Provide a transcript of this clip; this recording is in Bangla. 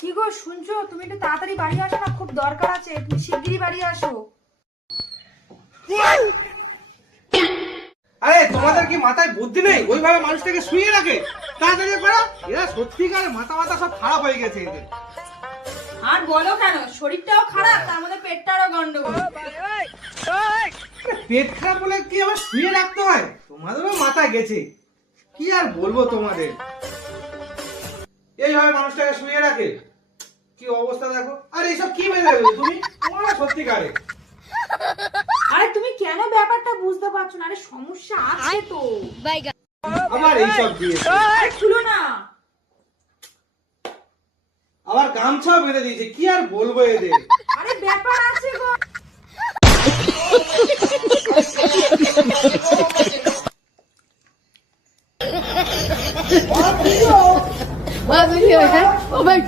কি গো শুনছো? তুমি একটু তাড়াতাড়ি বাড়ি আসো না, খুব দরকার আছে, তুমি শিগগিরই বাড়ি আসো। আরে তোমাদের কি মাথায় বুদ্ধি নেই? ওইভাবে মানুষটাকে শুয়ে রাখে, তাড়াতাড়ি করো। এরা সত্যিকার মাথা মাথা সব খারাপ হয়ে গেছে এদের। আর বলো কেন, শরীরটাও খারাপ, তার মধ্যে পেটটারও গন্ডগোল। পেট খারাপ বলে কি আবার শুয়ে রাখতে হয়? তোমাদেরও মাথা গেছে, কি আর বলবো তোমাদের। এইভাবে মানুষটাকে শুয়ে রাখে, কি অবস্থা দেখো। আর এইসব কি মেনে তুমি? তোমরা সত্যিকারে আরে তুমি কেন ব্যাপারটা বুঝতে পারছো না? আরে সমস্যা আছে তো। আবার এইসব দিয়েছে, আরে খুলো না। আবার গামছাও বেঁধে দিয়েছে, কি আর বলবো এদের। আরে ব্যাপার আছে গো। What video? Oh my god.